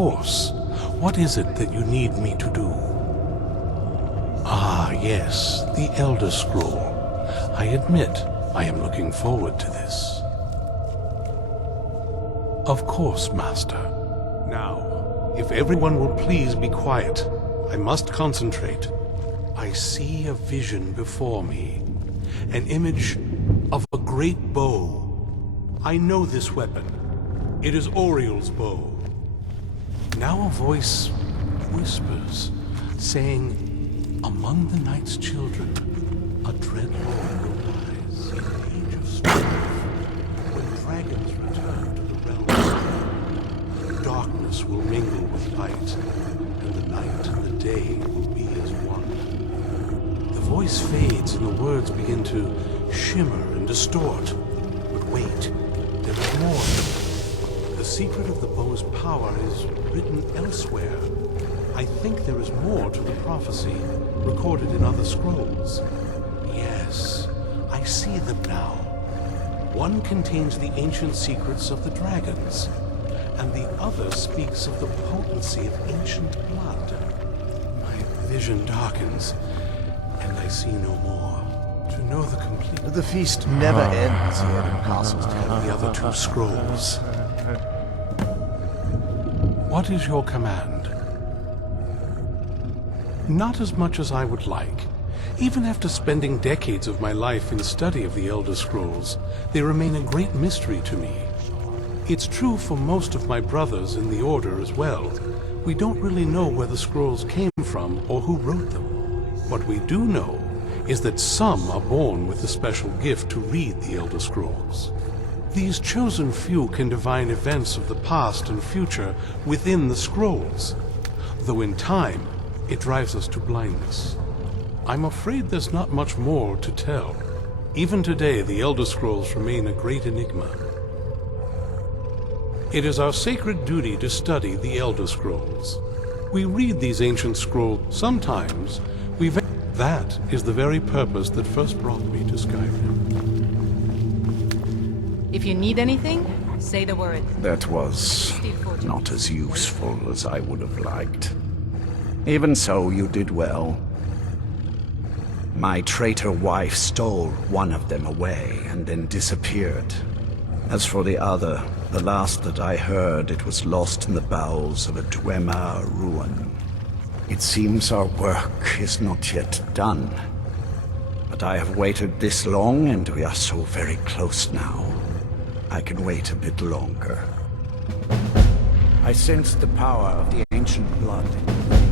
course. What is it that you need me to do? Ah, yes, the Elder Scroll. I admit, I am looking forward to this. Of course, Master. Now, if everyone will please be quiet, I must concentrate. I see a vision before me, an image of a great bow. I know this weapon. It is Oriel's bow. Now a voice whispers, saying, among the night's children, a dread lord will rise in an age of strength. When dragons return to the realm, darkness will mingle with light, and the night and the day will be as one. The voice fades and the words begin to shimmer and distort. But wait, there is more. The secret of the bow's power is written elsewhere. I think there is more to the prophecy recorded in other scrolls. Yes, I see them now. One contains the ancient secrets of the dragons, and the other speaks of the potency of ancient blood. My vision darkens, and I see no more. To know the complete... The feast never ends here in Castle's Town. The other two scrolls. What is your command? Not as much as I would like. Even after spending decades of my life in study of the Elder Scrolls, they remain a great mystery to me. It's true for most of my brothers in the Order as well. We don't really know where the scrolls came from or who wrote them. What we do know is that some are born with a special gift to read the Elder Scrolls. These chosen few can divine events of the past and future within the scrolls, though in time, it drives us to blindness. I'm afraid there's not much more to tell. Even today, the Elder Scrolls remain a great enigma. It is our sacred duty to study the Elder Scrolls. We read these ancient scrolls sometimes. That is the very purpose that first brought me to Skyrim. If you need anything, say the word. That was not as useful as I would have liked. Even so, you did well. My traitor wife stole one of them away and then disappeared. As for the other, the last that I heard, it was lost in the bowels of a Dwemer ruin. It seems our work is not yet done. But I have waited this long, and we are so very close now. I can wait a bit longer. I sense the power of the ancient blood.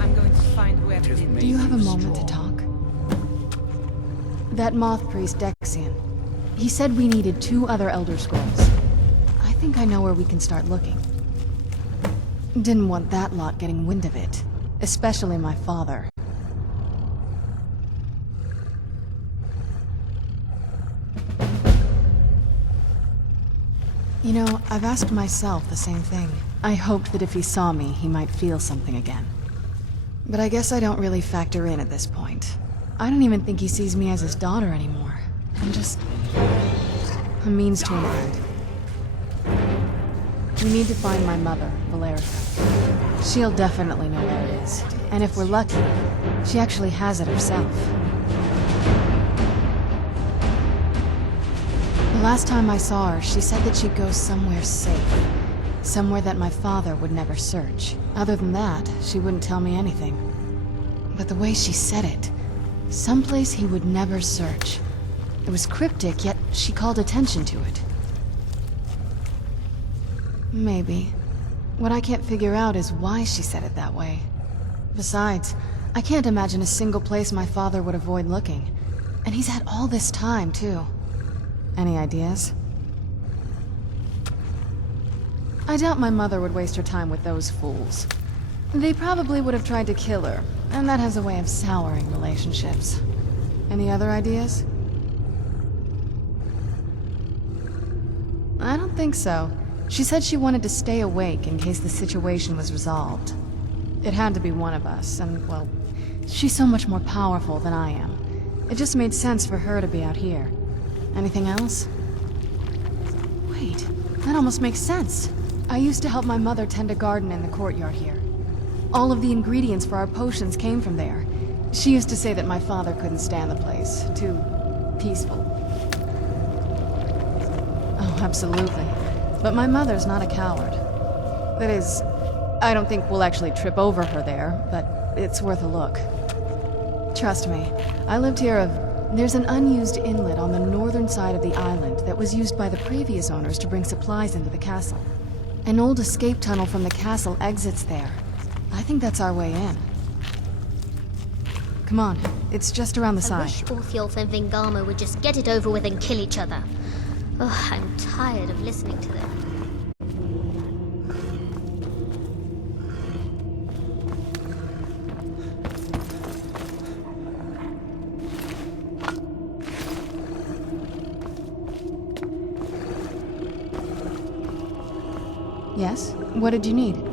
I'm going to find whoever did this. Do you have a moment to talk? That moth priest Dexian. He said we needed 2 other Elder Scrolls. I think I know where we can start looking. Didn't want that lot getting wind of it. Especially my father. You know, I've asked myself the same thing. I hoped that if he saw me, he might feel something again. But I guess I don't really factor in at this point. I don't even think he sees me as his daughter anymore. I'm just... a means to an end. We need to find my mother, Valerica. She'll definitely know where it is. And if we're lucky, she actually has it herself. The last time I saw her, she said that she'd go somewhere safe. Somewhere that my father would never search. Other than that, she wouldn't tell me anything. But the way she said it, someplace he would never search. It was cryptic, yet she called attention to it. Maybe. What I can't figure out is why she said it that way. Besides, I can't imagine a single place my father would avoid looking. And he's had all this time, too. Any ideas? I doubt my mother would waste her time with those fools. They probably would have tried to kill her, and that has a way of souring relationships. Any other ideas? I don't think so. She said she wanted to stay awake in case the situation was resolved. It had to be one of us, and, well, she's so much more powerful than I am. It just made sense for her to be out here. Anything else? Wait, that almost makes sense. I used to help my mother tend a garden in the courtyard here. All of the ingredients for our potions came from there. She used to say that my father couldn't stand the place. Too peaceful. Oh, absolutely. But my mother's not a coward. That is, I don't think we'll actually trip over her there, but it's worth a look. Trust me, I lived here There's an unused inlet on the northern side of the island that was used by the previous owners to bring supplies into the castle. An old escape tunnel from the castle exits there. I think that's our way in. Come on, it's just around the I side. wish Orthiolf and Vingama would just get it over with and kill each other. Oh, I'm tired of listening to them. Yes? What did you need?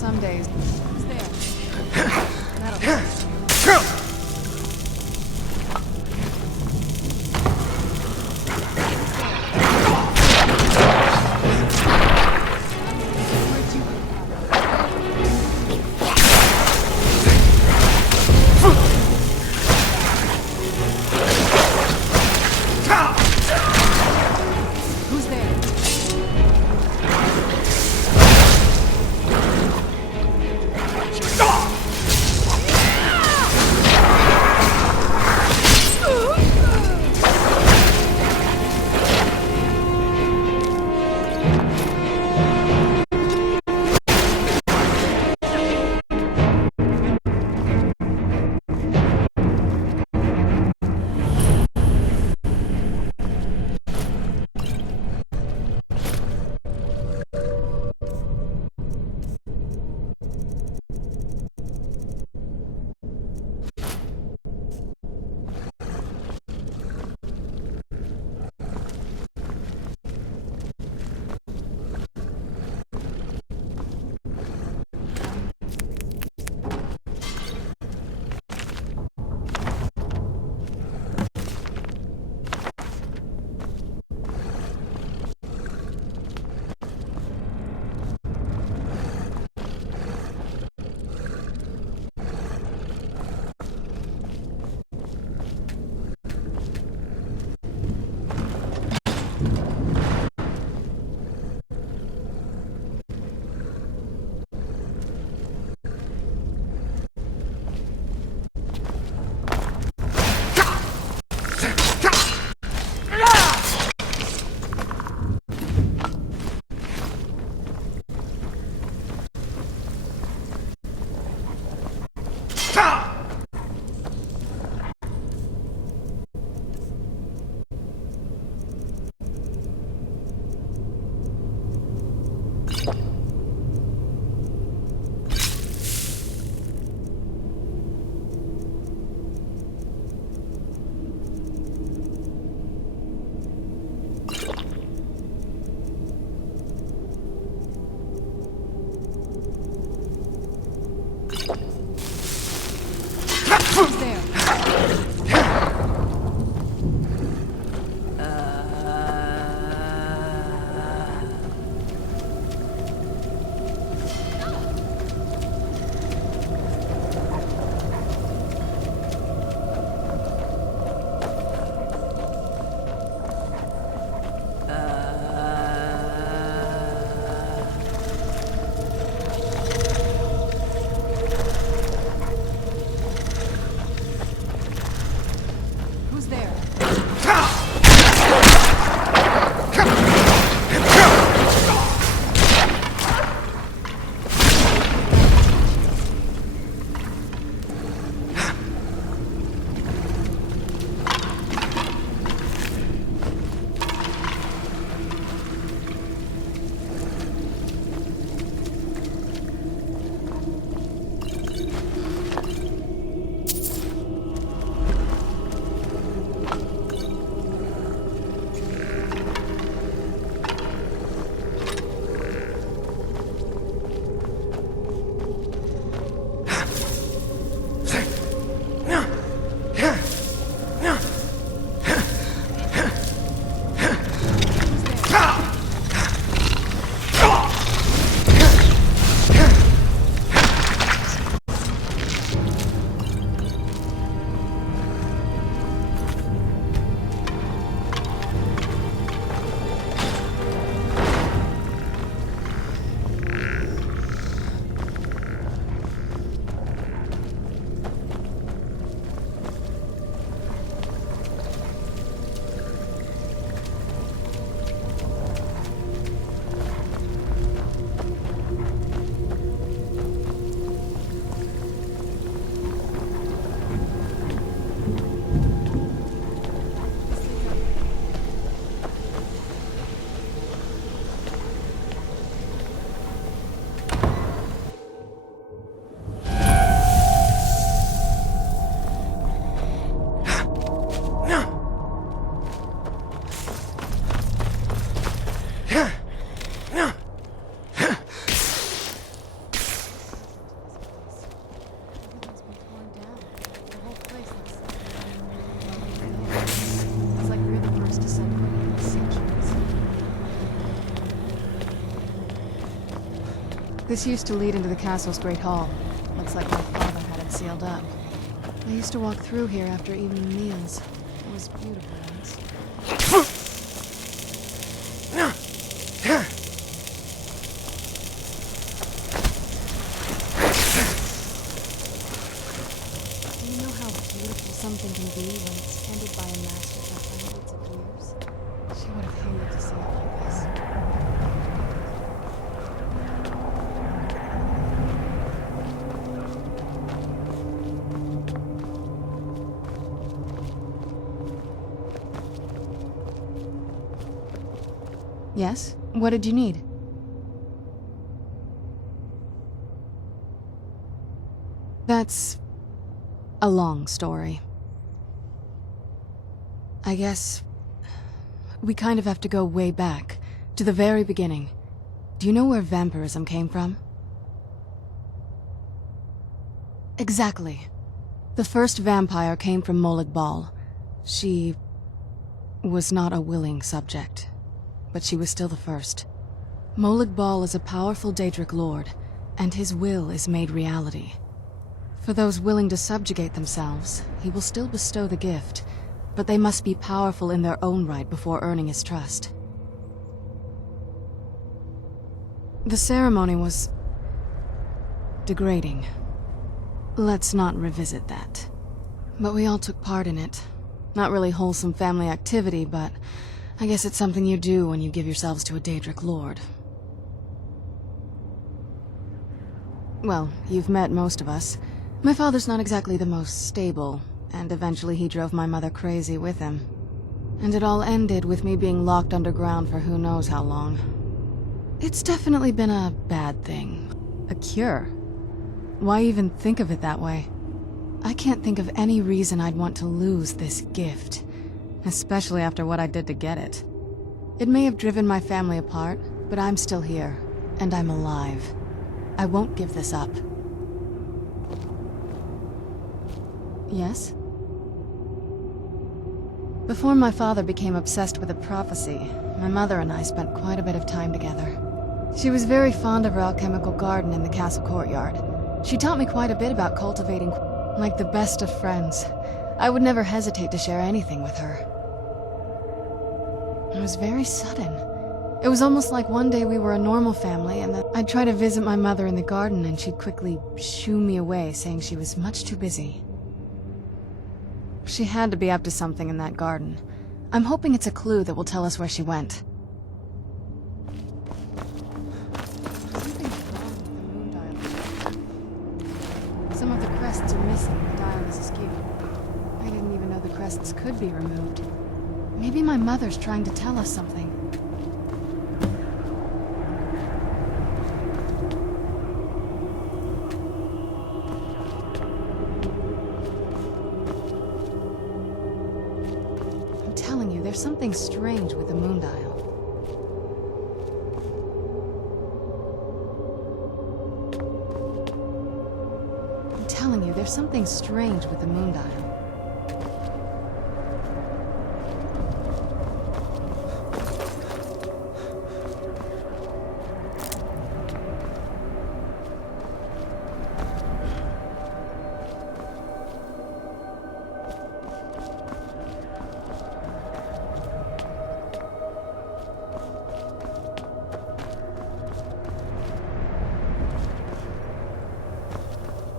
Some days. Who's there? Who's there? This used to lead into the castle's great hall. Looks like my father had it sealed up. I used to walk through here after evening meals. It was beautiful once. Do you know how beautiful something can be when it's tended by a master for hundreds of years? She would have hated to see it like this. Yes? What did you need? That's a long story. I guess we kind of have to go way back, to the very beginning. Do you know where vampirism came from? Exactly. The first vampire came from Molag Bal. She was not a willing subject, but she was still the first. Molag Bal is a powerful Daedric lord, and his will is made reality. For those willing to subjugate themselves, he will still bestow the gift, but they must be powerful in their own right before earning his trust. The ceremony was degrading. Let's not revisit that. But we all took part in it. Not really wholesome family activity, but I guess it's something you do when you give yourselves to a Daedric lord. Well, you've met most of us. My father's not exactly the most stable, and eventually he drove my mother crazy with him. And it all ended with me being locked underground for who knows how long. It's definitely been a bad thing. A cure. Why even think of it that way? I can't think of any reason I'd want to lose this gift, especially after what I did to get it. It may have driven my family apart, but I'm still here, and I'm alive. I won't give this up. Yes? Before my father became obsessed with a prophecy, my mother and I spent quite a bit of time together. She was very fond of her alchemical garden in the castle courtyard. She taught me quite a bit about cultivating, like the best of friends. I would never hesitate to share anything with her. It was very sudden. It was almost like one day we were a normal family, and then I'd try to visit my mother in the garden, and she'd quickly shoo me away, saying she was much too busy. She had to be up to something in that garden. I'm hoping it's a clue that will tell us where she went. Something's wrong with the moon dial. Some of the crests are missing and the dial is askew. I didn't even know the crests could be removed. Maybe my mother's trying to tell us something. I'm telling you, there's something strange with the moon dial. I'm telling you, there's something strange with the moon dial.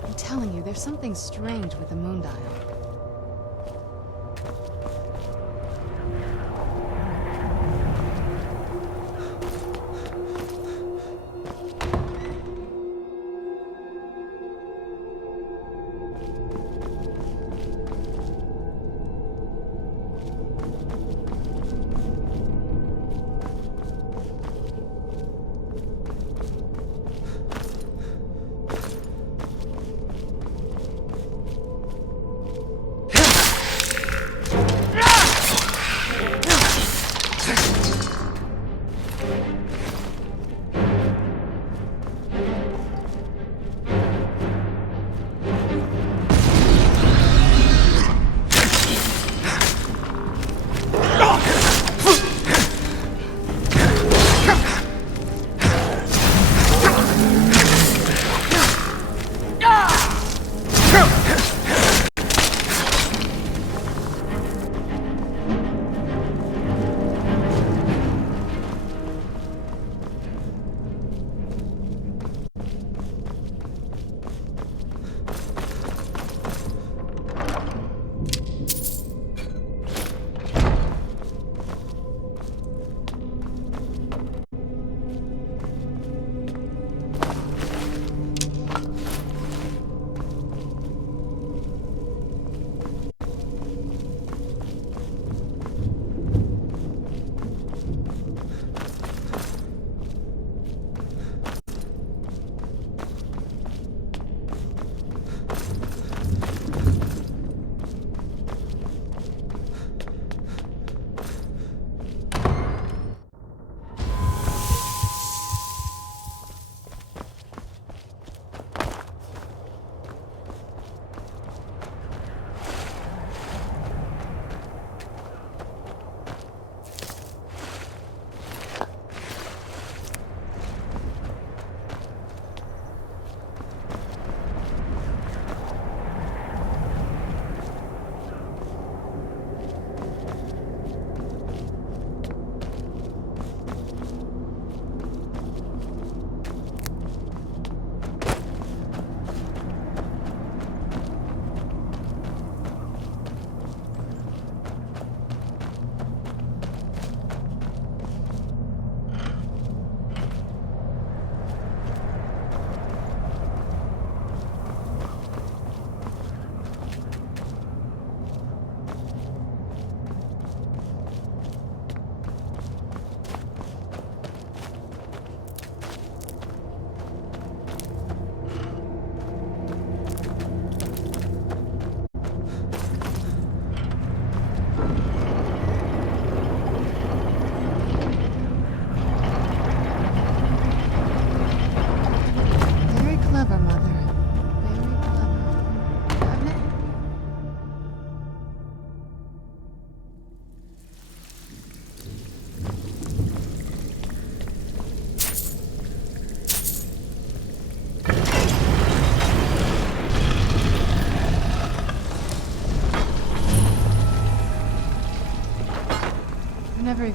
I'm telling you, there's something strange with the moon dial.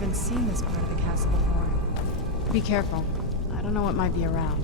even seen this part of the castle before. Be careful. I don't know what might be around.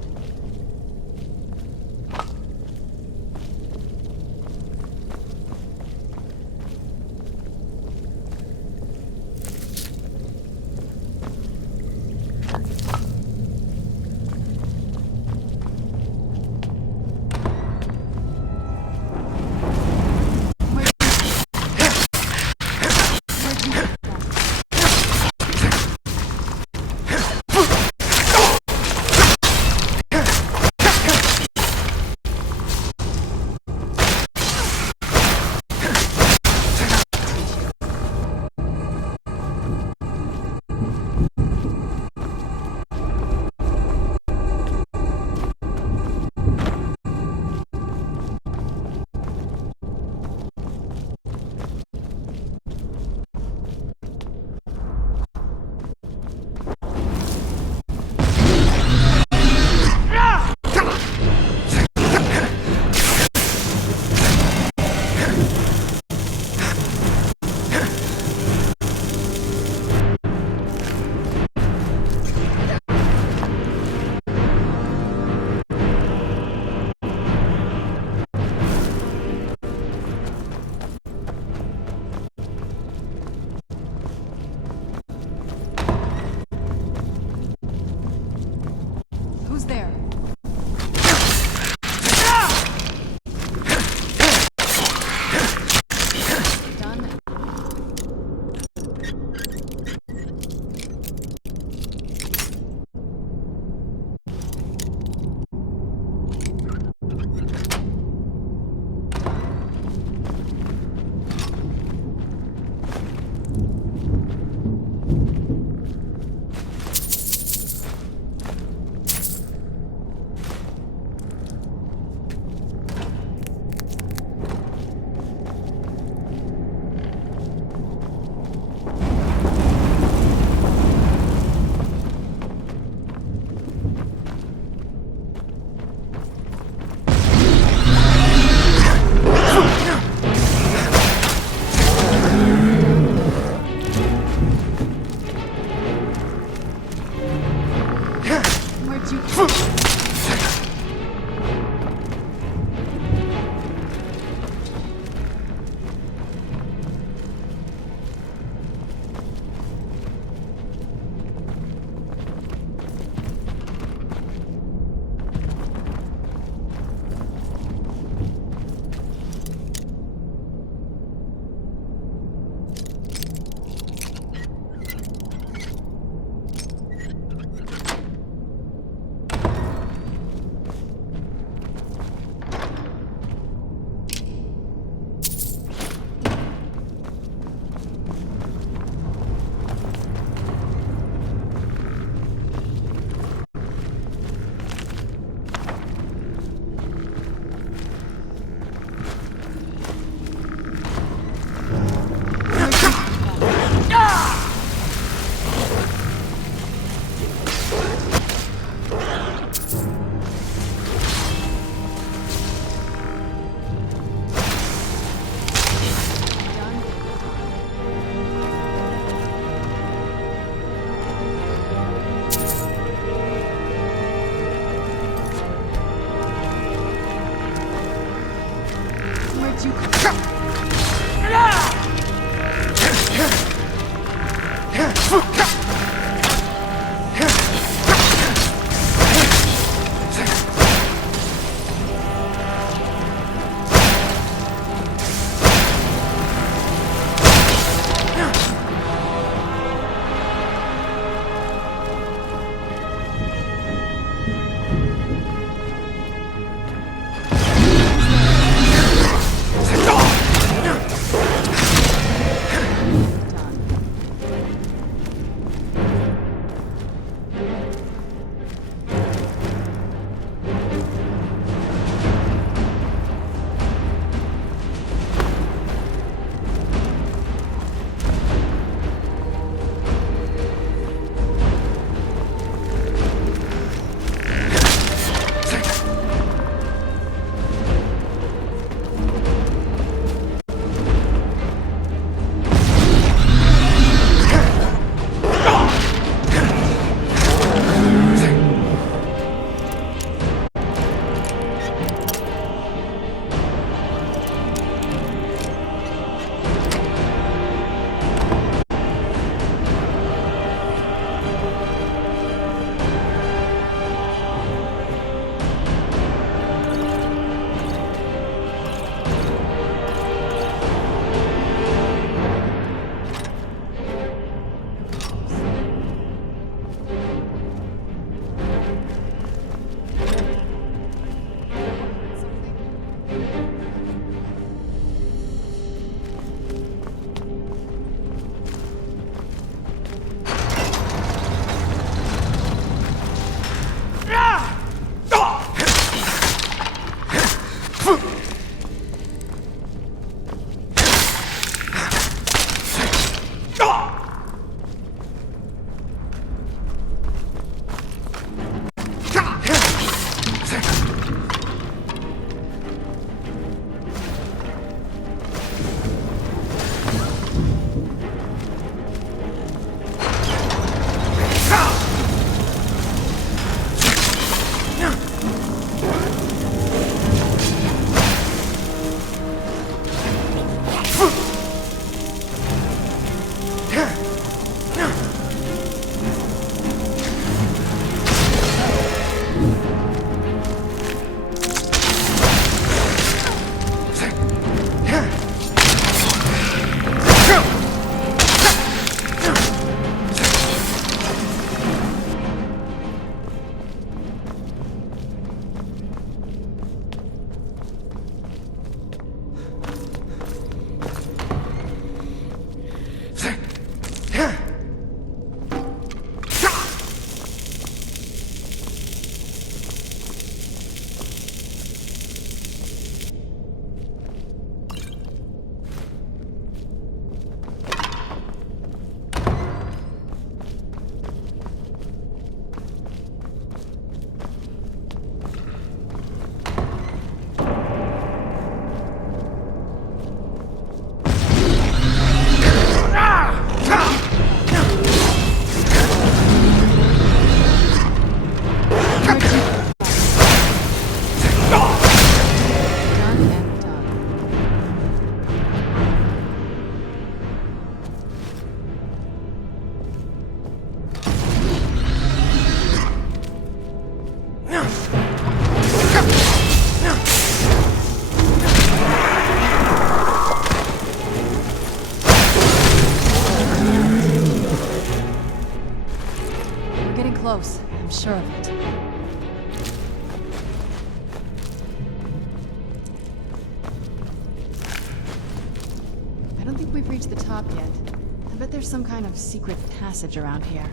Who's there? Done. Where'd you... Done and done. We're getting close. I'm sure of it. I don't think we've reached the top yet. I bet there's some kind of secret passage around here.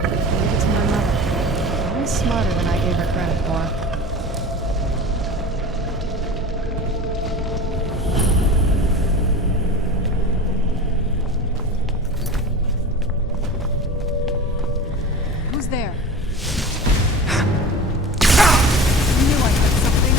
Maybe to my mother. Always smarter than I gave her credit for. Who's there? I knew I heard something.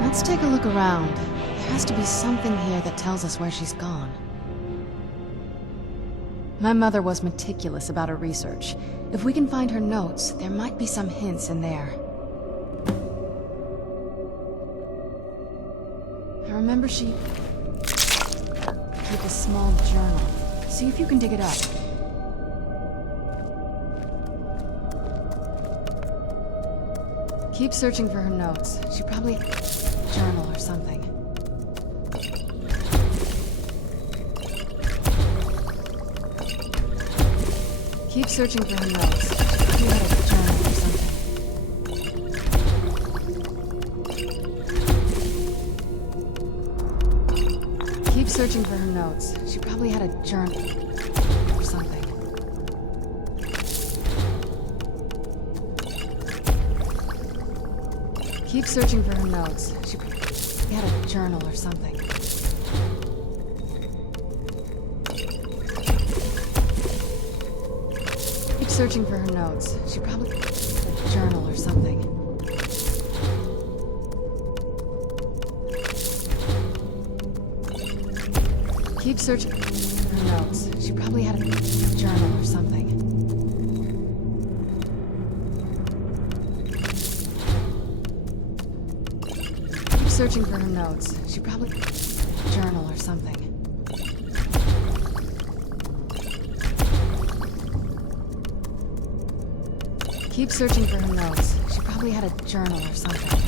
Let's take a look around. There has to be something here that tells us where she's gone. My mother was meticulous about her research. If we can find her notes, there might be some hints in there. I remember she kept a small journal. See if you can dig it up. Keep searching for her notes. She probably journal or something. Keep searching for her notes. She had a journal or something. Keep searching for her notes. She probably had a journal or something. Keep searching for her notes. She had a journal or something. Keep searching for her notes. She probably had a journal or something. Keep searching her notes. She probably had a journal or something. Keep searching for her notes. She probably journal or something. Keep searching for her notes. She probably had a journal or something.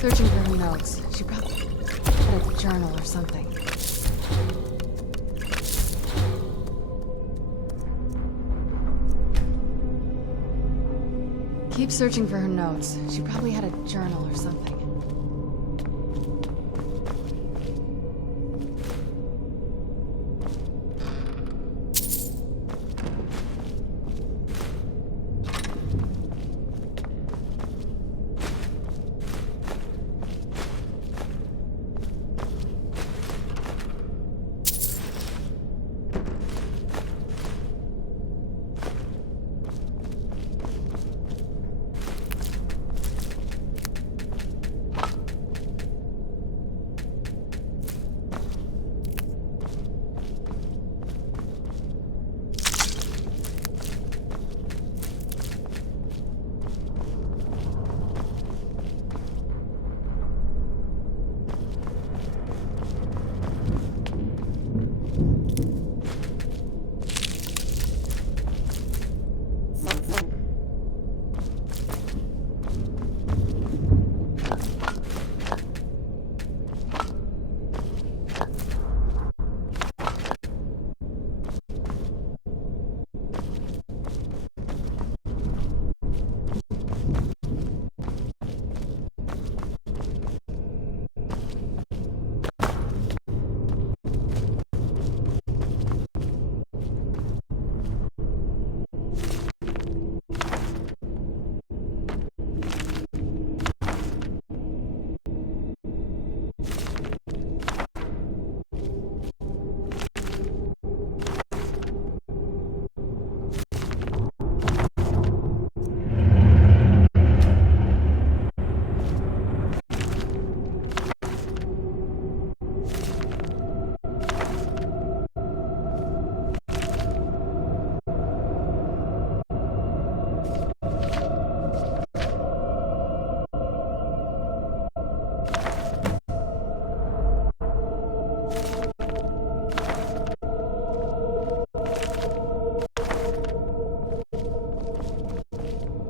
Searching for her notes. She probably had a journal or something. Keep searching for her notes. She probably had a journal or something.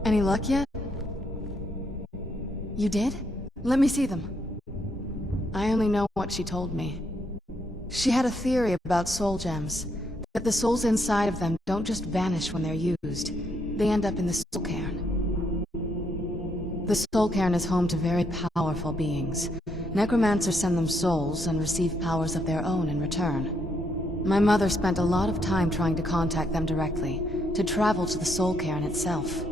Any luck yet? You did? Let me see them. I only know what she told me. She had a theory about soul gems, that the souls inside of them don't just vanish when they're used. They end up in the soul cairn. The soul cairn is home to very powerful beings. Necromancers send them souls and receive powers of their own in return. My mother spent a lot of time trying to contact them directly, to travel to the soul cairn itself.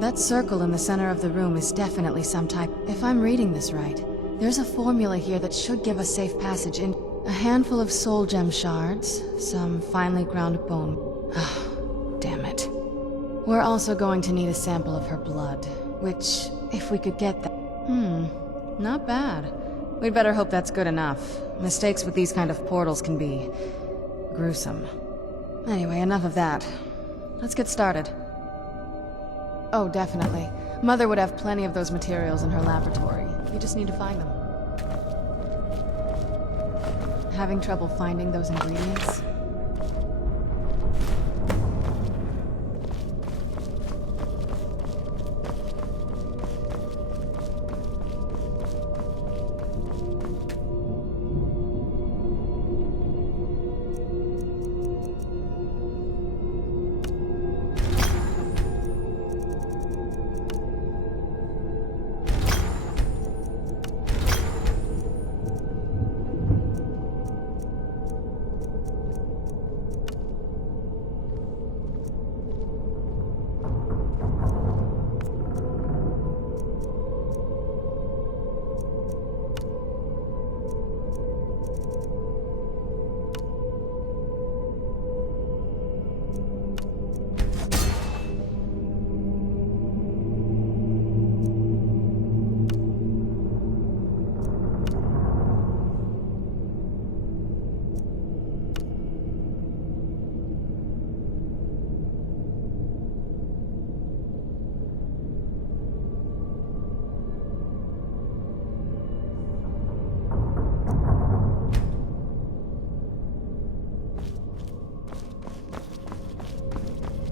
That circle in the center of the room is definitely some type... If I'm reading this right, there's a formula here that should give us safe passage in... A handful of soul gem shards, some finely ground bone... Oh, damn it. We're also going to need a sample of her blood, which, if we could get that... Not bad. We'd better hope that's good enough. Mistakes with these kind of portals can be... gruesome. Anyway, enough of that. Let's get started. Oh, definitely. Mother would have plenty of those materials in her laboratory. You just need to find them. Having trouble finding those ingredients?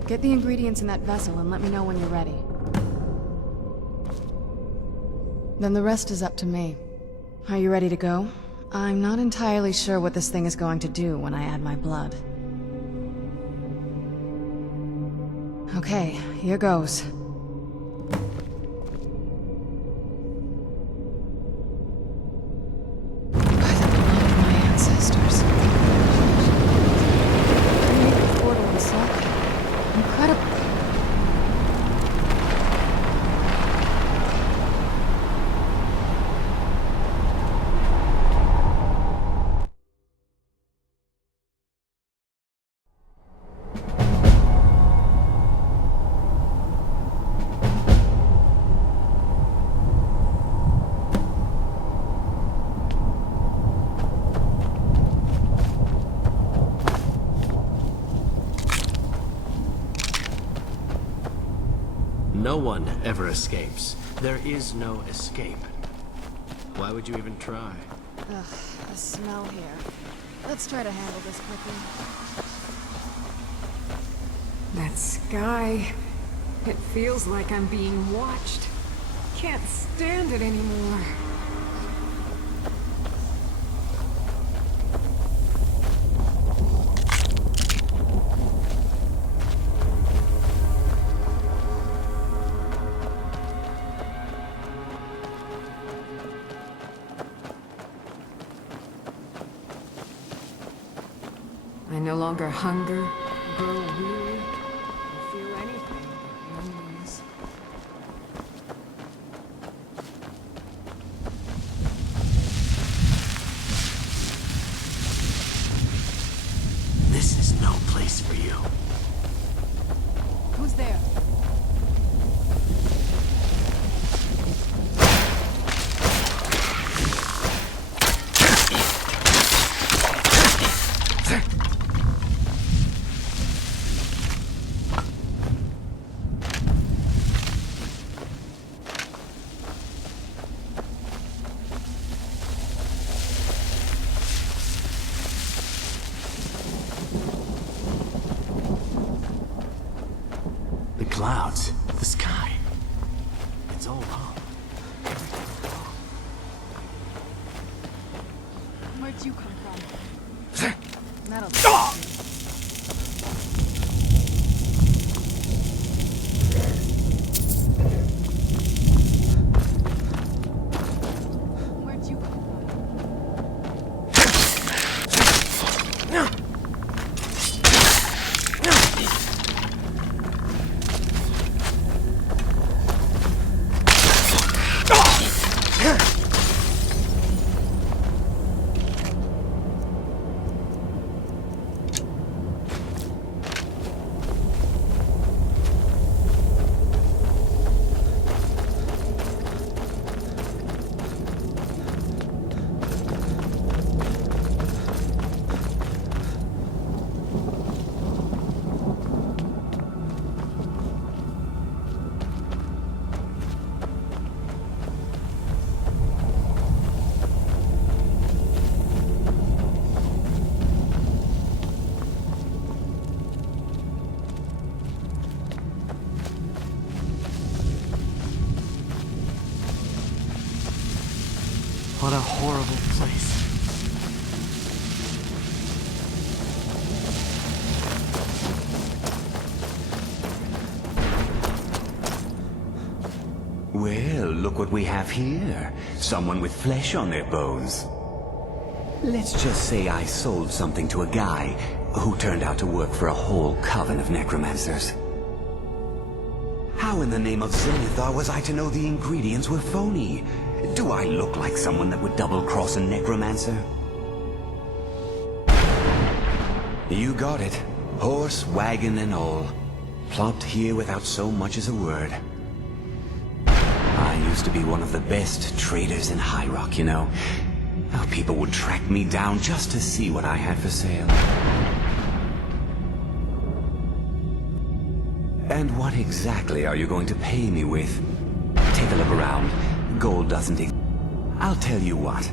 Get the ingredients in that vessel and let me know when you're ready. Then the rest is up to me. Are you ready to go? I'm not entirely sure what this thing is going to do when I add my blood. Okay, here goes. By the blood of my ancestors. Create the portal and solve it. Incredible. No one ever escapes. There is no escape. Why would you even try? Ugh, the smell here. Let's try to handle this quickly. That sky. It feels like I'm being watched. Can't stand it anymore. I no longer hunger, grow weary, or feel anything but loneliness. This is no place for you. Who's there? The clouds, the sky. It's all wrong. Where'd you come from? That'll Where'd you come from? What a horrible place. Well, look what we have here. Someone with flesh on their bones. Let's just say I sold something to a guy who turned out to work for a whole coven of necromancers. How in the name of Zenithar was I to know the ingredients were phony? Do I look like someone that would double-cross a necromancer? You got it. Horse, wagon, and all. Plopped here without so much as a word. I used to be one of the best traders in High Rock, you know. How people would track me down just to see what I had for sale. And what exactly are you going to pay me with? Take a look around. Gold doesn't exist. I'll tell you what.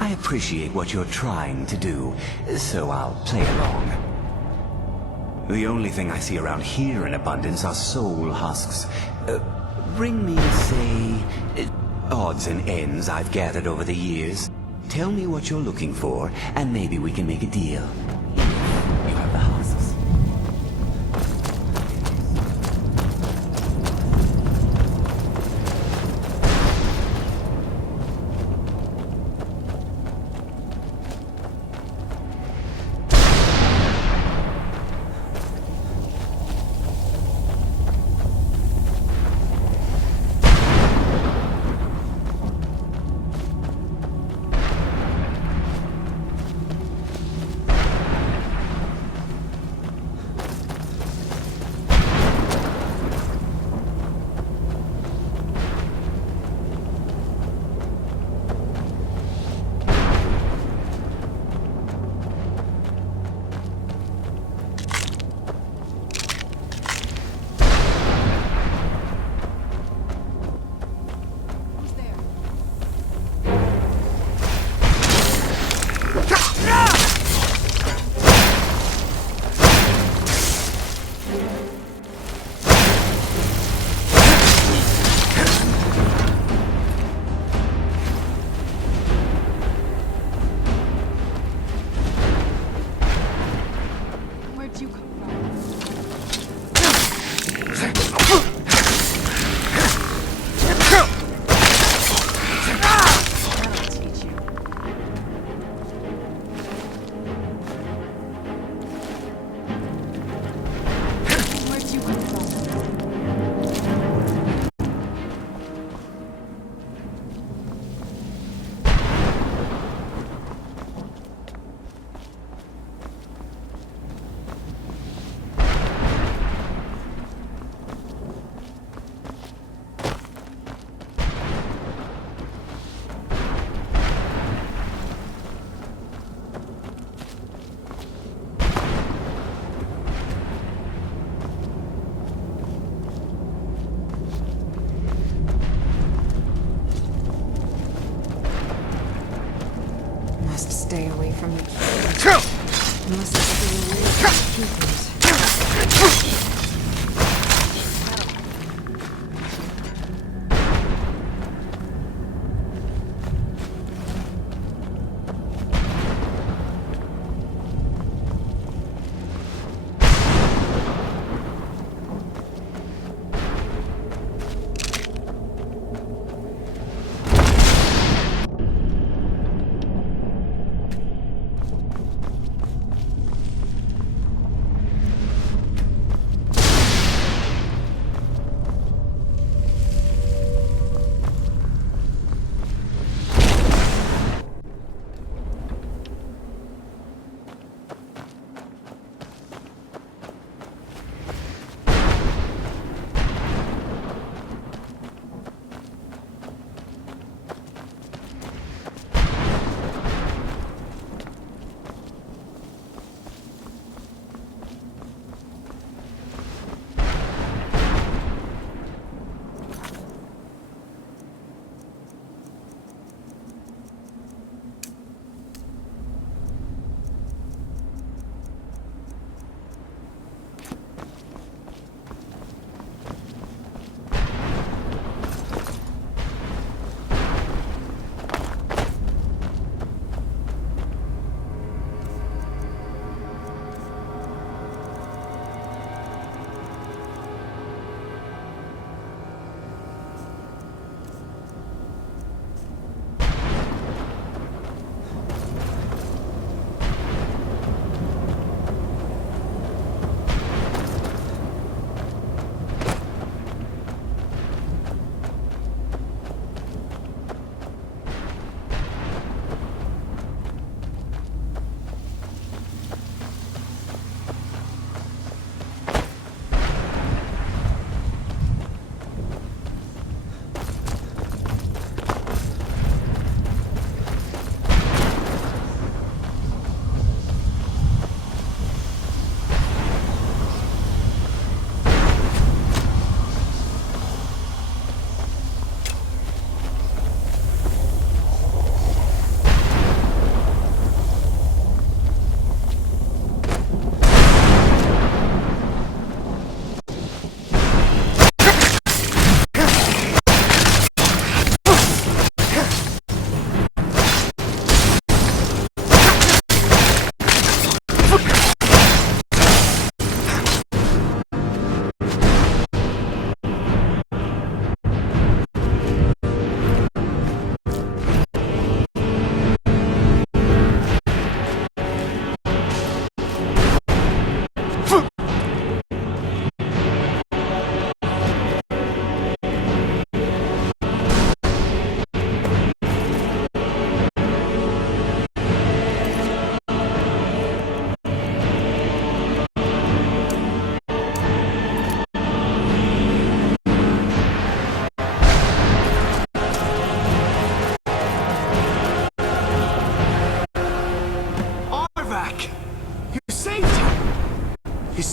I appreciate what you're trying to do, so I'll play along. The only thing I see around here in abundance are soul husks. Bring me, say, odds and ends I've gathered over the years. Tell me what you're looking for, and maybe we can make a deal. You have the husks. Must stay away from the keepers. Must stay away from the keepers.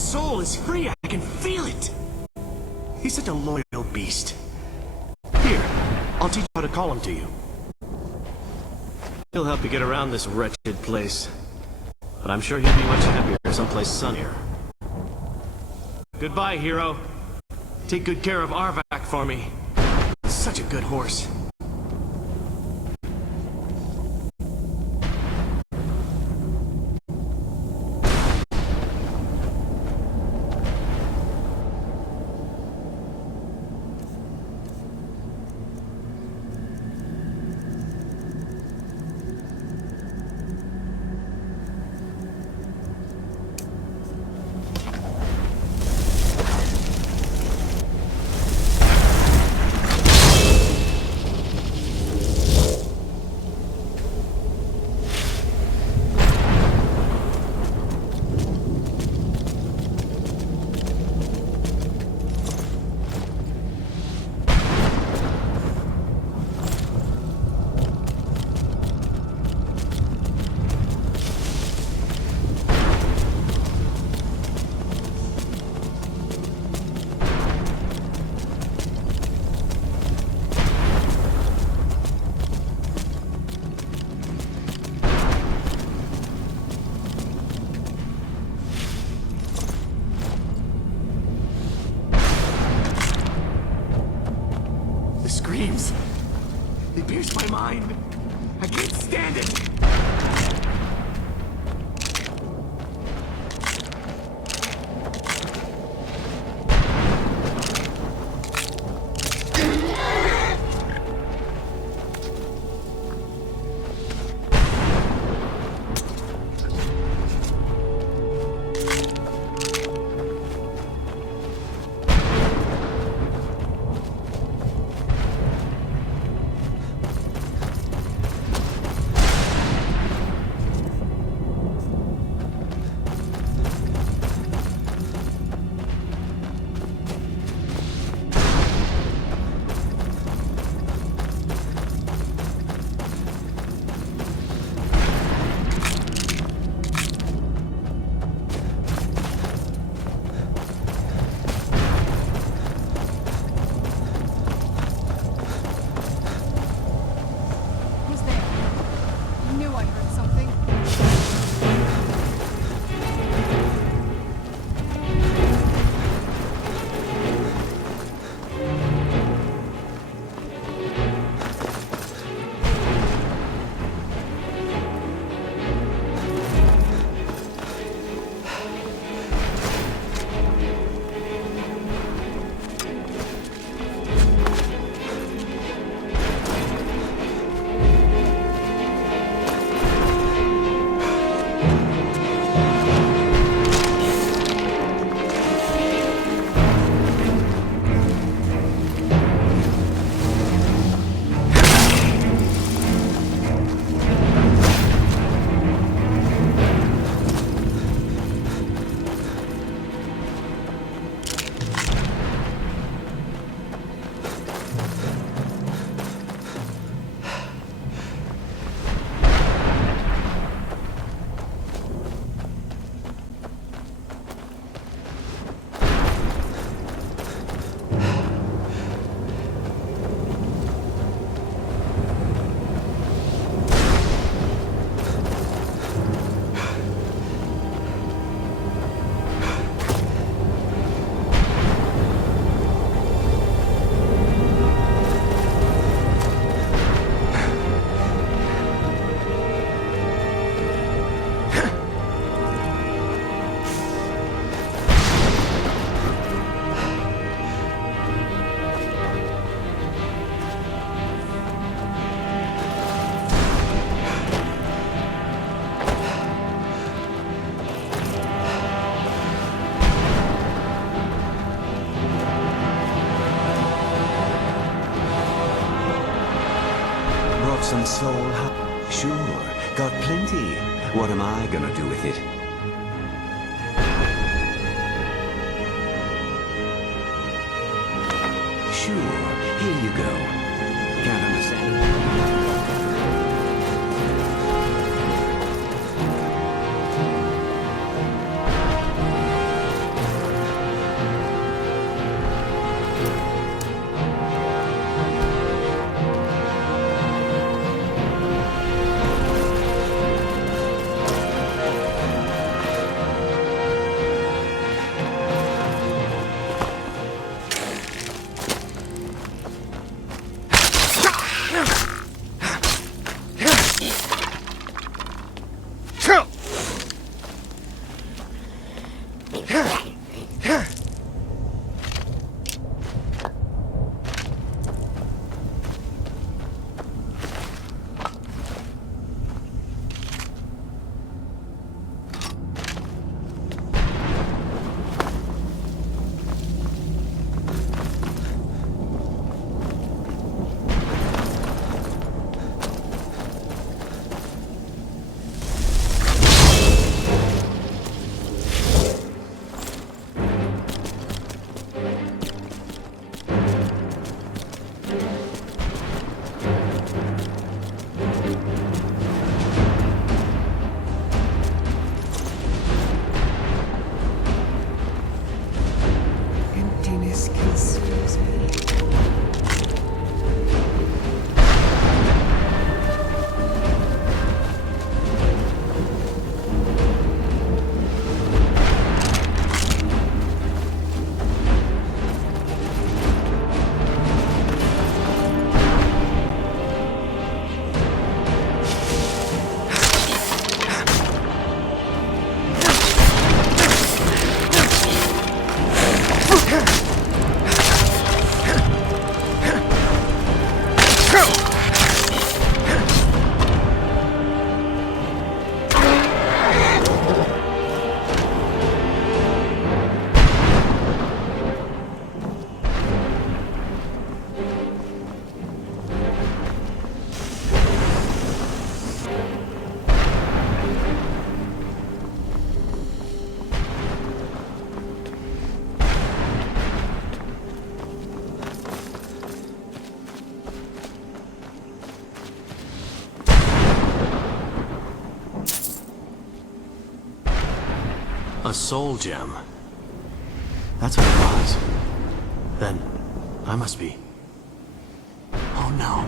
soul is free. I can feel it. He's such a loyal beast. Here, I'll teach you how to call him to you. He'll help you get around this wretched place. But I'm sure he'll be much happier someplace sunnier. Goodbye, hero. Take good care of Arvak for me. Such a good horse. Screams. They pierce my mind. I can't stand it. Some soul. Sure, got plenty. What am I gonna do with it? Sure, here you go. Can't understand. A soul gem. That's what it was. Then, I must be... Oh no.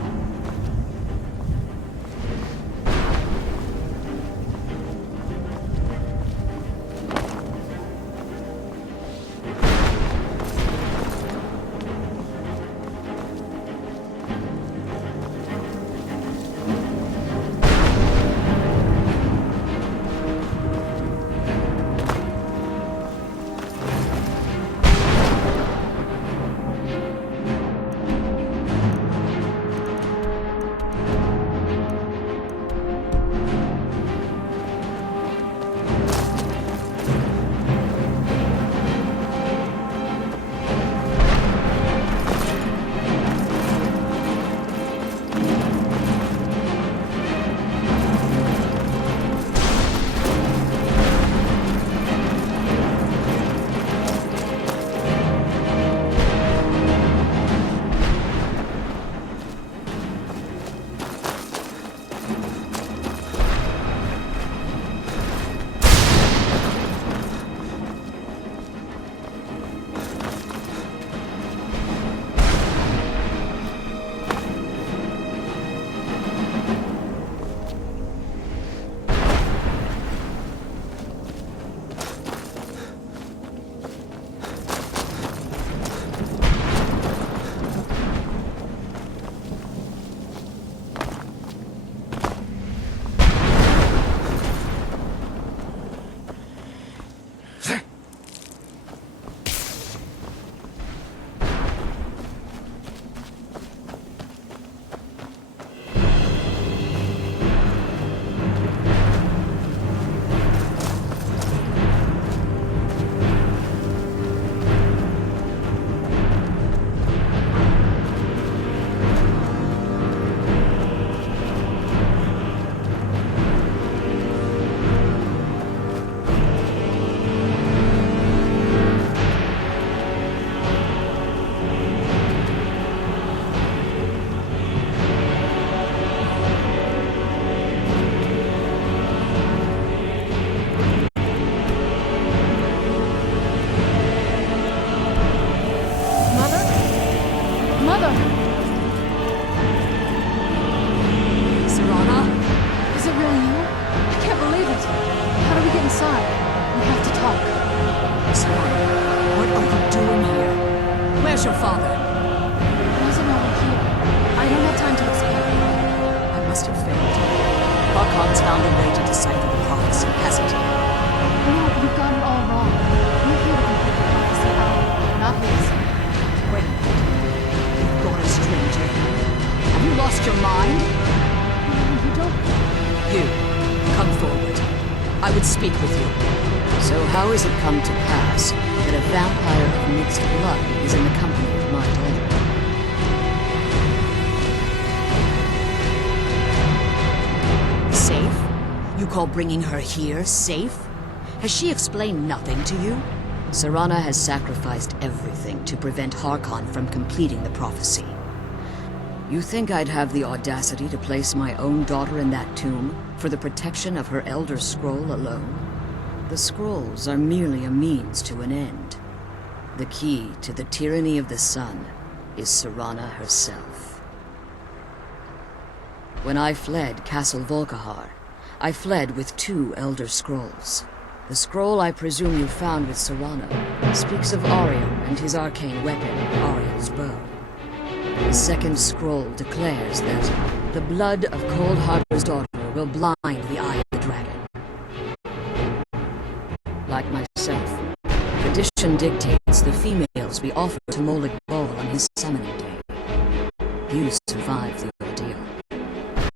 Mother! Serana? Is it really you? I can't believe it. How do we get inside? We have to talk. Serana, what are you doing here? Where's your father? Wasn't over here. I don't have time to explain. I must have failed. Hoglands found a way to decipher the prophecy, hasn't he? No, you got it all wrong. We're here to complete the prophecy hour, not his. Wait a minute. You've gone a stranger. Have you lost your mind? You don't... You, come forward. I would speak with you. So how has it come to pass that a vampire of mixed blood is in the company of my daughter? Safe? You call bringing her here safe? Has she explained nothing to you? Serana has sacrificed everything to prevent Hurlk from completing the prophecy. You think I'd have the audacity to place my own daughter in that tomb for the protection of her Elder Scroll alone? The scrolls are merely a means to an end. The key to the tyranny of the sun is Serana herself. When I fled Castle Volkihar, I fled with 2 Elder Scrolls. The scroll I presume you found with Serana speaks of Ariel and his arcane weapon, Ariel's bow. The second scroll declares that the blood of Cold Harbor's daughter will blind the eye of the dragon. Like myself, tradition dictates the females be offered to Molag Bal on his summoning day. You survive the ordeal.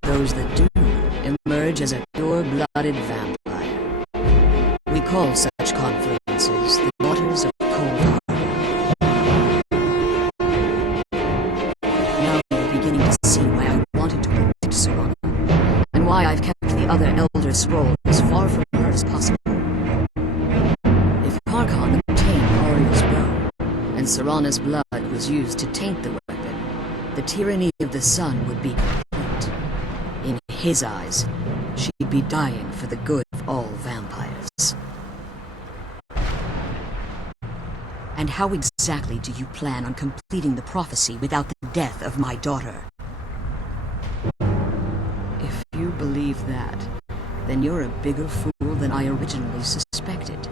Those that do emerge as a pure-blooded vampire. We call such confluences the waters of Cold Harbor. Now you're beginning to see why I wanted to protect Serana, and why I've kept the other Elder Scroll as far from her as possible. If Hurlk obtained Ariel's bow, and Serana's blood was used to taint the weapon, the tyranny of the sun would be complete. In his eyes, she'd be dying for the good of all vampires. And how exactly do you plan on completing the prophecy without the death of my daughter? If you believe that, then you're a bigger fool than I originally suspected.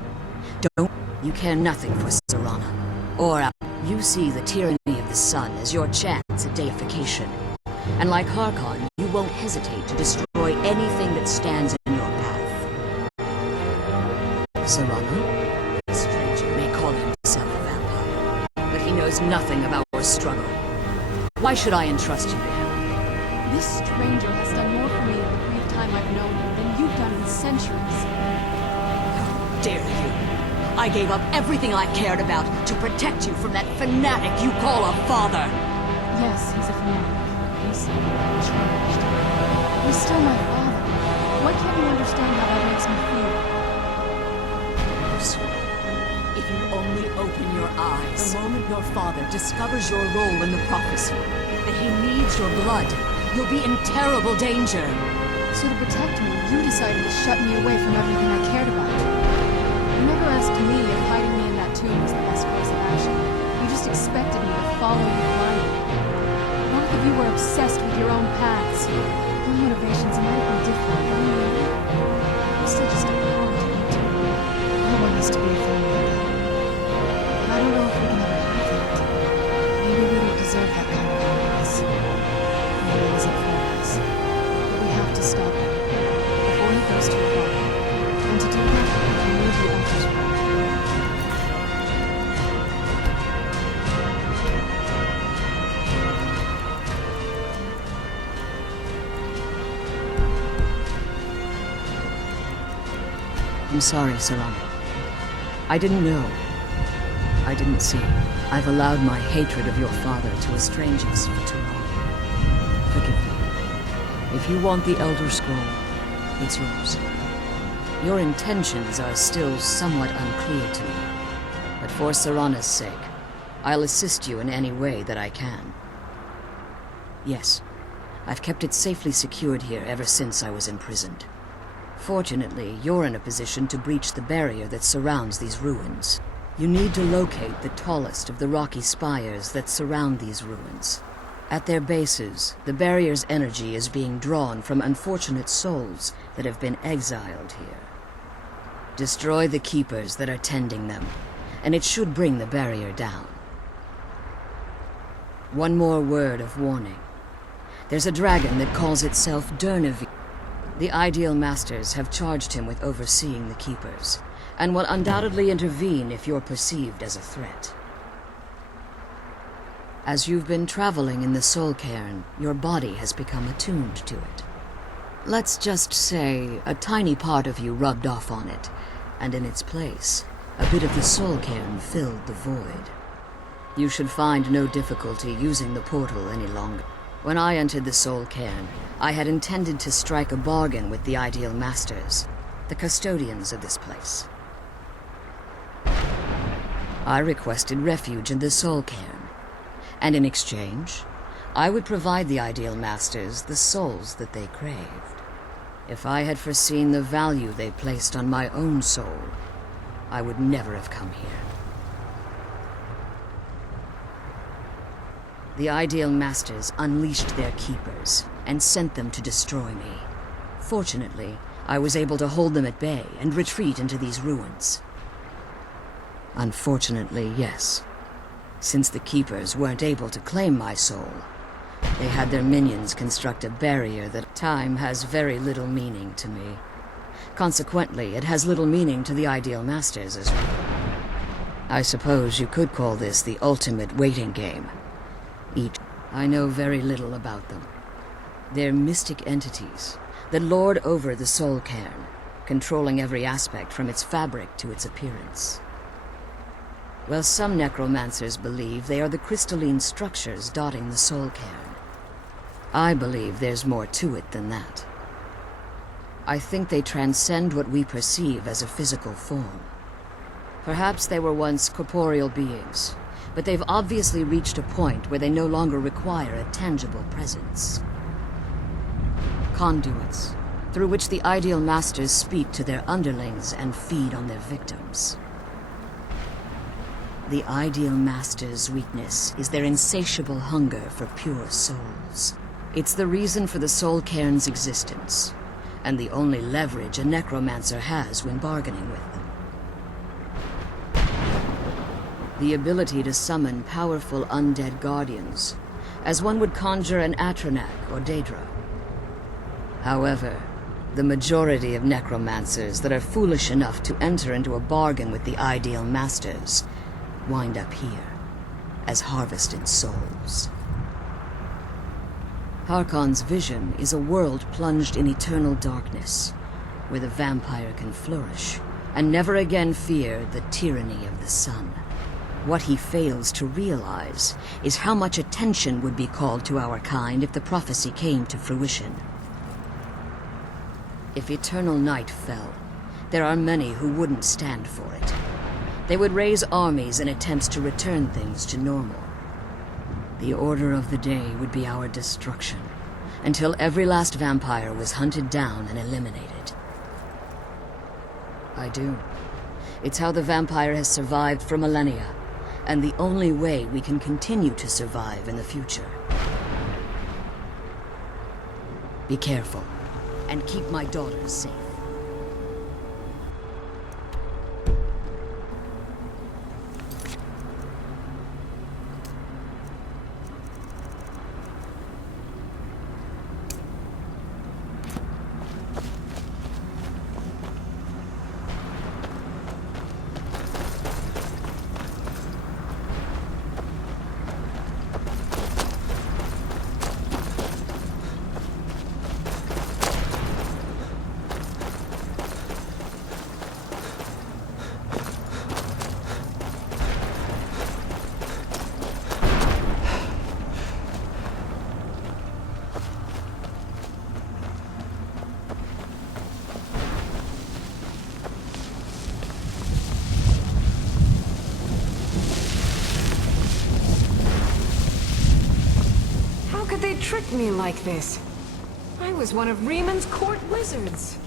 You care nothing for Serana. Or you see the tyranny of the sun as your chance at deification. And like Harkon, you won't hesitate to destroy anything that stands in your path. Serana? A stranger may call himself a vampire, but he knows nothing about our struggle. Why should I entrust you to him? This stranger has done more for me in the brief time I've known him than you've done in centuries. How dare you! I gave up everything I cared about to protect you from that fanatic you call a father! Yes, he's a fanatic. He's changed. He's still my father. Why can't you understand how that makes me feel? If you only open your eyes, the moment your father discovers your role in the prophecy, that he needs your blood, you'll be in terrible danger. So to protect me, you decided to shut me away from everything I cared about. You never asked me if hiding me in that tomb was the best course of action. You just expected me to follow you blindly. Both of you were obsessed with your own paths. Your motivations might be different, but in the end, you're still just a pawn to me too. I want us to be a family again. But I don't know if we can ever have that. Maybe we don't deserve that kind of happiness. Maybe it isn't for us. But we have to stop him before he goes too far. And to do that, we need the Elder's Word. I'm sorry, Serana. I didn't know. I didn't see. I've allowed my hatred of your father to estrange us for too long. Forgive me. If you want the Elder Scroll, it's yours. Your intentions are still somewhat unclear to me, but for Serana's sake, I'll assist you in any way that I can. Yes, I've kept it safely secured here ever since I was imprisoned. Fortunately, you're in a position to breach the barrier that surrounds these ruins. You need to locate the tallest of the rocky spires that surround these ruins. At their bases, the barrier's energy is being drawn from unfortunate souls that have been exiled here. Destroy the keepers that are tending them, and it should bring the barrier down. One more word of warning. There's a dragon that calls itself Dernevi. The Ideal Masters have charged him with overseeing the keepers, and will undoubtedly intervene if you're perceived as a threat. As you've been traveling in the Soul Cairn, your body has become attuned to it. Let's just say a tiny part of you rubbed off on it, and in its place, a bit of the Soul Cairn filled the void. You should find no difficulty using the portal any longer. When I entered the Soul Cairn, I had intended to strike a bargain with the Ideal Masters, the custodians of this place. I requested refuge in the Soul Cairn, and in exchange, I would provide the Ideal Masters the souls that they craved. If I had foreseen the value they placed on my own soul, I would never have come here. The Ideal Masters unleashed their keepers and sent them to destroy me. Fortunately, I was able to hold them at bay and retreat into these ruins. Unfortunately, yes. Since the keepers weren't able to claim my soul, they had their minions construct a barrier that time has very little meaning to me. Consequently, it has little meaning to the Ideal Masters as well. I suppose you could call this the ultimate waiting game. I know very little about them. They're mystic entities that lord over the Soul Cairn, controlling every aspect from its fabric to its appearance. Well, some necromancers believe they are the crystalline structures dotting the Soul Cairn. I believe there's more to it than that. I think they transcend what we perceive as a physical form. Perhaps they were once corporeal beings, but they've obviously reached a point where they no longer require a tangible presence. Conduits, through which the Ideal Masters speak to their underlings and feed on their victims. The Ideal Master's weakness is their insatiable hunger for pure souls. It's the reason for the Soul Cairn's existence, and the only leverage a necromancer has when bargaining with them. The ability to summon powerful undead guardians, as one would conjure an Atronak or Daedra. However, the majority of necromancers that are foolish enough to enter into a bargain with the Ideal Masters wind up here, as harvested souls. Harkon's vision is a world plunged in eternal darkness, where the vampire can flourish, and never again fear the tyranny of the sun. What he fails to realize is how much attention would be called to our kind if the prophecy came to fruition. If eternal night fell, there are many who wouldn't stand for it. They would raise armies in attempts to return things to normal. The order of the day would be our destruction, until every last vampire was hunted down and eliminated. I do. It's how the vampire has survived for millennia, and the only way we can continue to survive in the future. Be careful, and keep my daughters safe. Tricked me like this. I was one of Rieman's court wizards.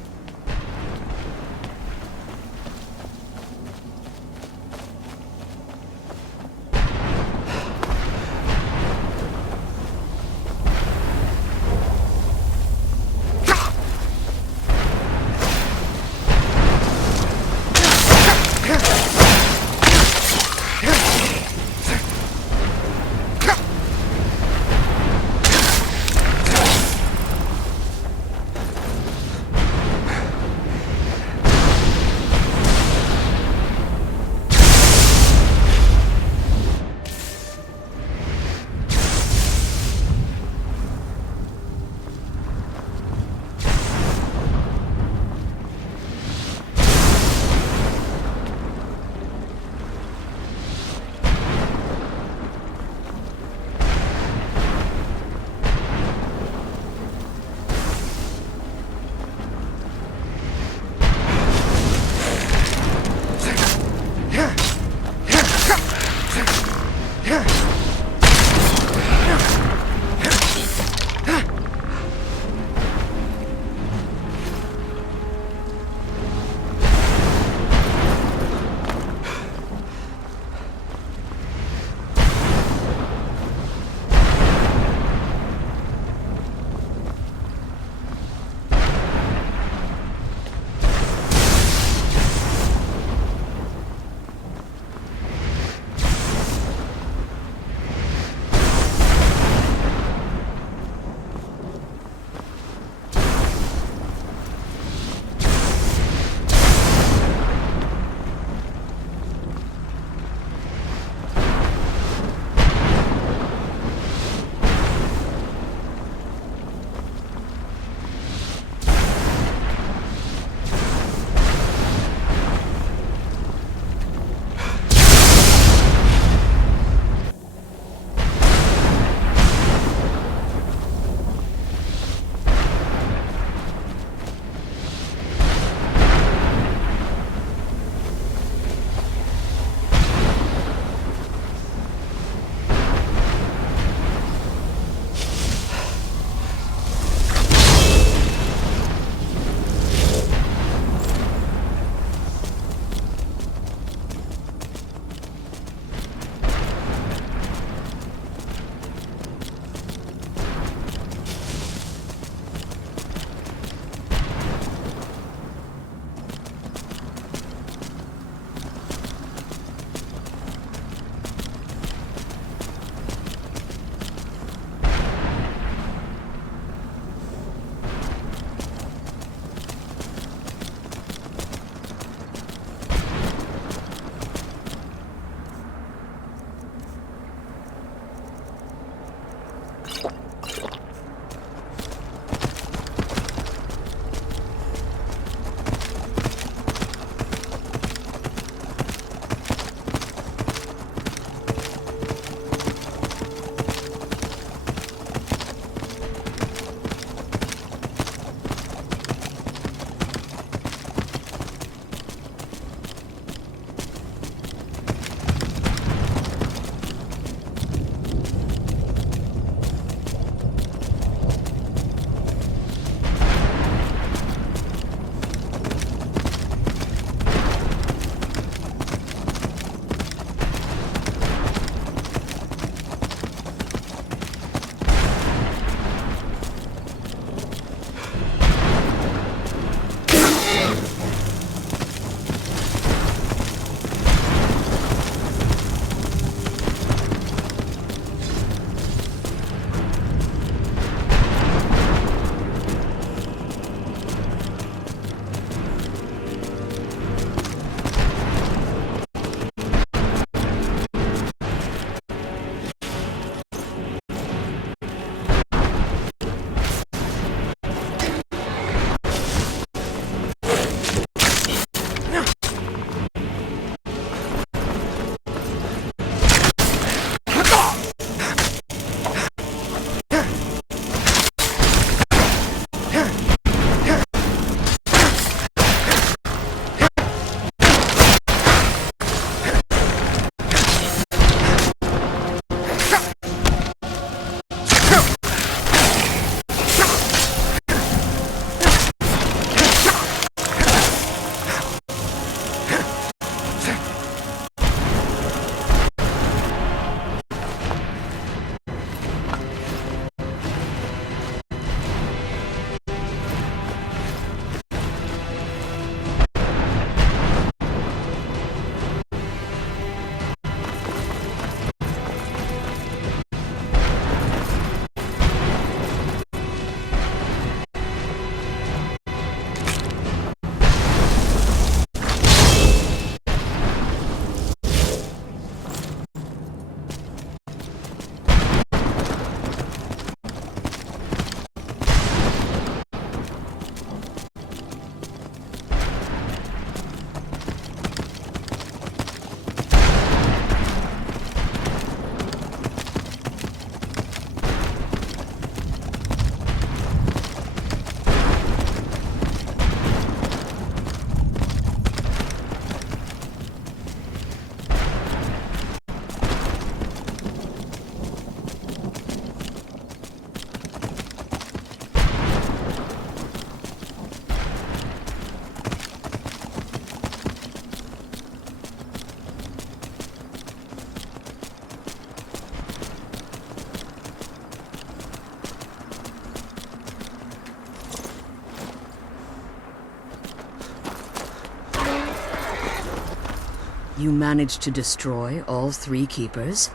You managed to destroy all 3 keepers?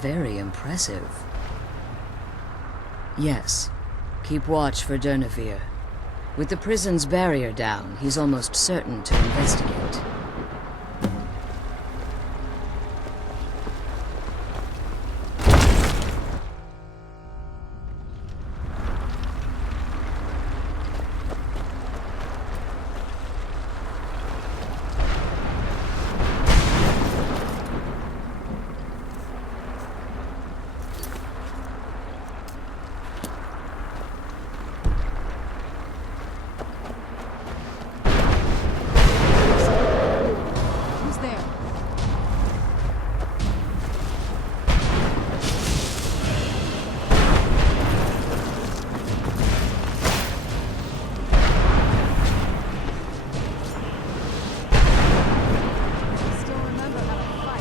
Very impressive. Yes. Keep watch for Durnevere. With the prison's barrier down, he's almost certain to investigate. Who's there? Still remember how to fight.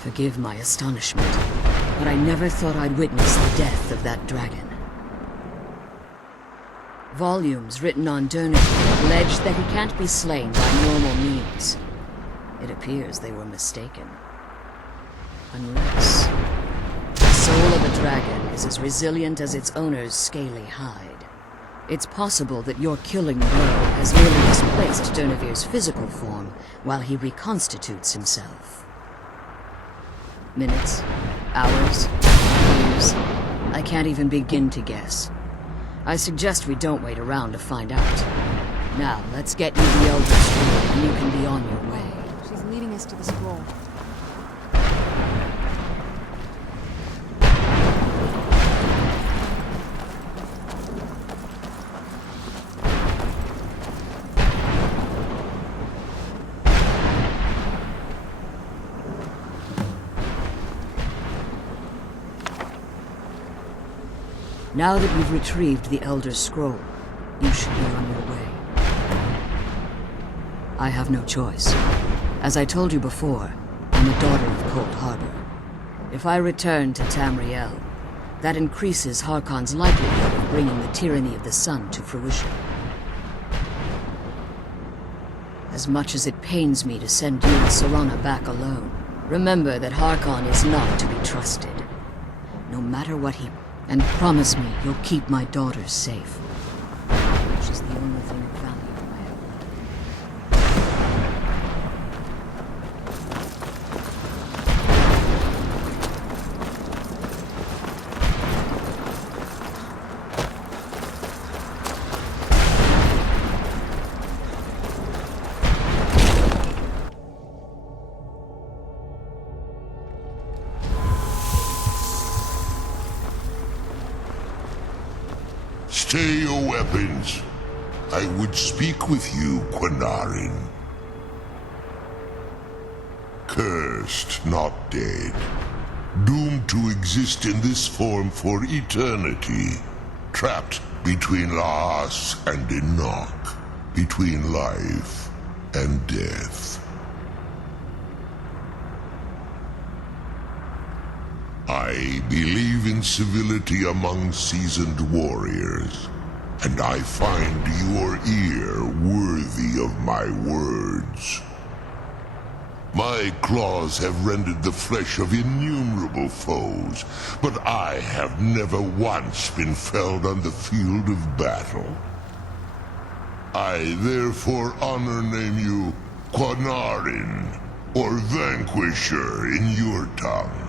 Forgive my astonishment, but I never thought I'd witness the death of that dragon. Volumes written on Durnevere allege that he can't be slain by normal means. It appears they were mistaken. Unless the soul of a dragon is as resilient as its owner's scaly hide. It's possible that your killing blow has merely displaced Durnevere's physical form while he reconstitutes himself. Minutes, hours, years. I can't even begin to guess. I suggest we don't wait around to find out. Now, let's get you the Elder Scroll and you can be on your way. She's leading us to the scroll. Now that you've retrieved the Elder Scroll, you should be on your way. I have no choice. As I told you before, I'm a daughter of Cold Harbor. If I return to Tamriel, that increases Harkon's likelihood of bringing the tyranny of the sun to fruition. As much as it pains me to send you and Serana back alone, remember that Harkon is not to be trusted. No matter what he... And promise me you'll keep my daughters safe. Which is the only thing of value I have left. Stay your weapons. I would speak with you, Quinarin. Cursed, not dead. Doomed to exist in this form for eternity. Trapped between Laas and Enoch. Between life and death. I believe in civility among seasoned warriors, and I find your ear worthy of my words. My claws have rended the flesh of innumerable foes, but I have never once been felled on the field of battle. I therefore honor name you Quinarin, or Vanquisher in your tongue.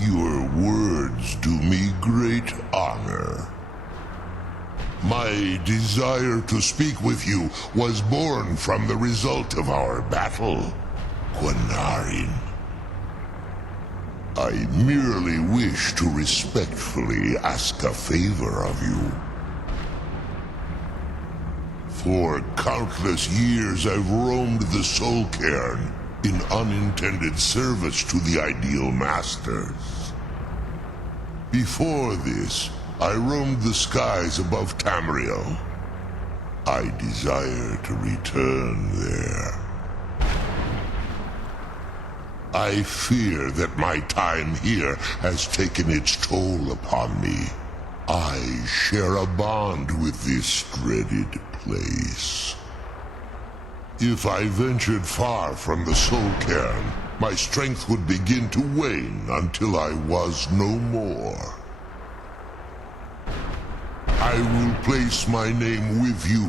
Your words do me great honor. My desire to speak with you was born from the result of our battle, Quinarin. I merely wish to respectfully ask a favor of you. For countless years I've roamed the Soul Cairn in unintended service to the Ideal Masters. Before this, I roamed the skies above Tamriel. I desire to return there. I fear that my time here has taken its toll upon me. I share a bond with this dreaded place. If I ventured far from the Soul Cairn, my strength would begin to wane until I was no more. I will place my name with you,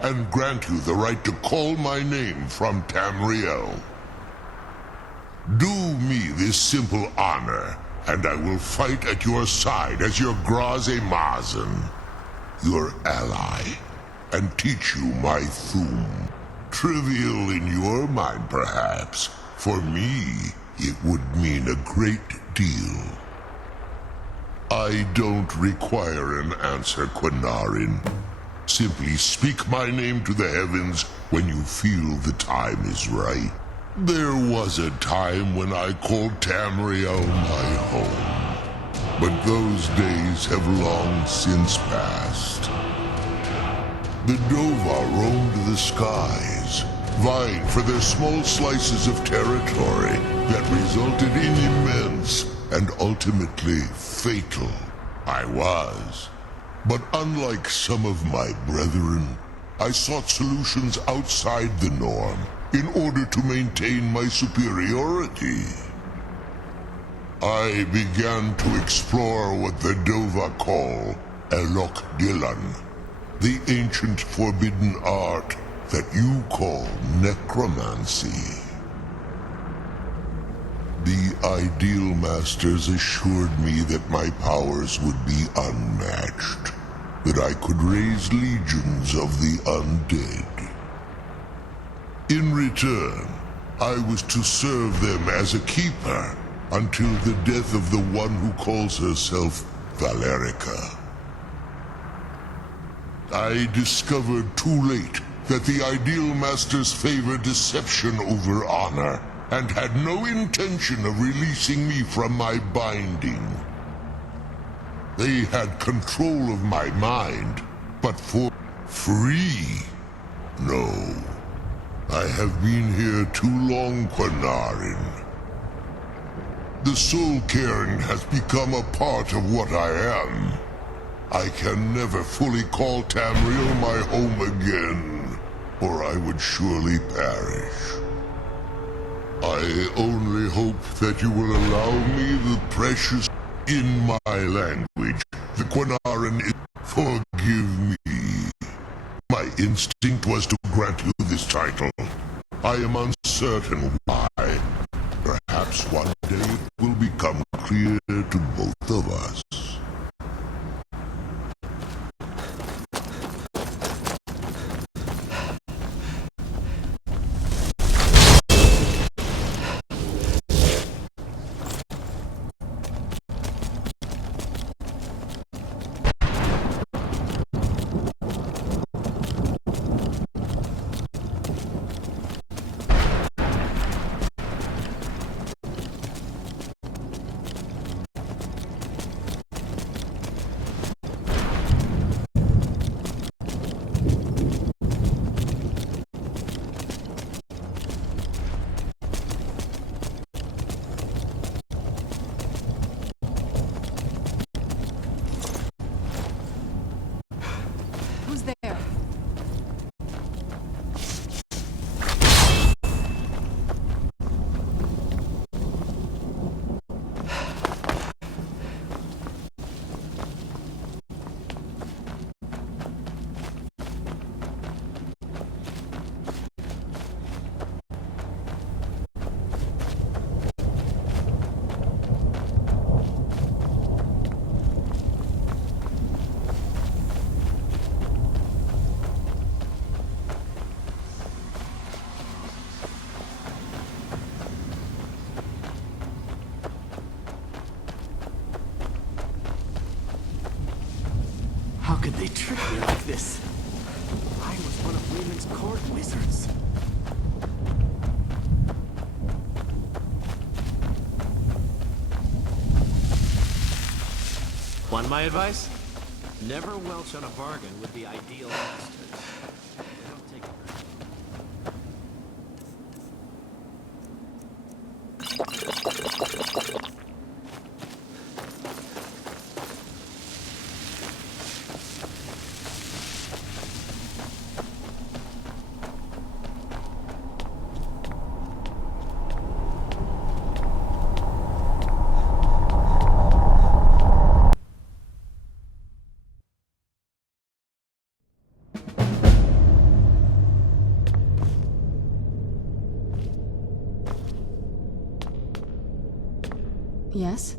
and grant you the right to call my name from Tamriel. Do me this simple honor, and I will fight at your side as your Graze Mazen, your ally, and teach you my Thum. Trivial in your mind, perhaps. For me, it would mean a great deal. I don't require an answer, Quinarin. Simply speak my name to the heavens when you feel the time is right. There was a time when I called Tamriel my home, but those days have long since passed. The Dova roamed the skies, vying for their small slices of territory that resulted in immense and ultimately fatal. I was. But unlike some of my brethren, I sought solutions outside the norm in order to maintain my superiority. I began to explore what the Dova call Elok Dilan, the ancient forbidden art that you call necromancy. The Ideal Masters assured me that my powers would be unmatched, that I could raise legions of the undead. In return, I was to serve them as a keeper until the death of the one who calls herself Valerica. I discovered too late that the Ideal Masters favor deception over honor, and had no intention of releasing me from my binding. They had control of my mind, but for free? No. I have been here too long, Quanarin. The Soul Cairn has become a part of what I am. I can never fully call Tamriel my home again, or I would surely perish. I only hope that you will allow me the precious in my language. The Quanarin is... Forgive me. My instinct was to grant you this title. I am uncertain why. Perhaps one day it will become clear to both of us. Who's there? How could they trick me like this? I was one of Raymond's court wizards. Want my advice? Never welch on a bargain with the ideal masters. They don't take it very well. Yes?